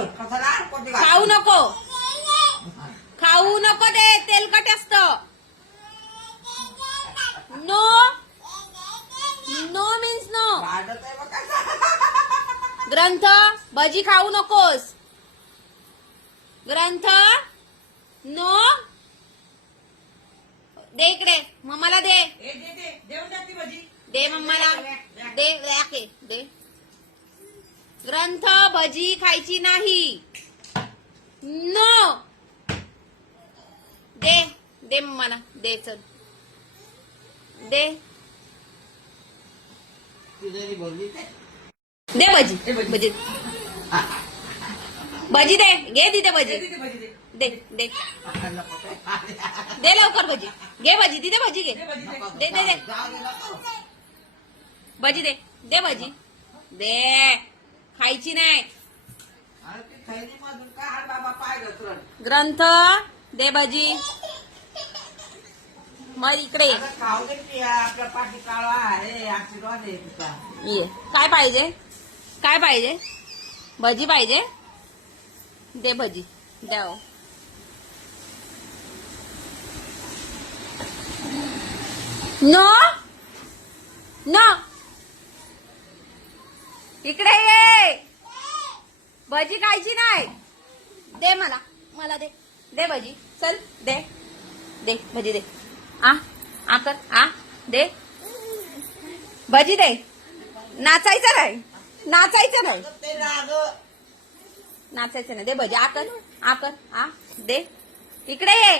खाऊ नको, खाऊ नको, ते तेलकट असत. No, no means no. ग्रंथ, भजी खाऊ नकोस. ग्रंथ, नो. दे इकडे, मम्माला दे. दे मम्माला, दे दे. ग्रंथ, भजी खायची नाही. नो. दे दे मम्माला, दे. चल दे. दे भजी, भजी, भजी दे. घे तिथे भजी, दे दे दे लवकर भजी. घे भजी, तिथे भजी घे. दे दे दे भजी, दे दे भजी, दे. खायची नाही. ग्रंथ, दे भजी. मग इकडे ये. काय पाहिजे, काय पाहिजे? भजी पाहिजे. दे भजी, द्या. No, no. इकडे ये. भजी खायची नाही. दे मला, मला दे. दे भजी. चल दे, दे भजी दे. आ कर, दे भजी दे. नाचायचं नाही, नाचायचं नाही, नाचायचं नाही. दे भजी. आ कर, दे. इकडे ये.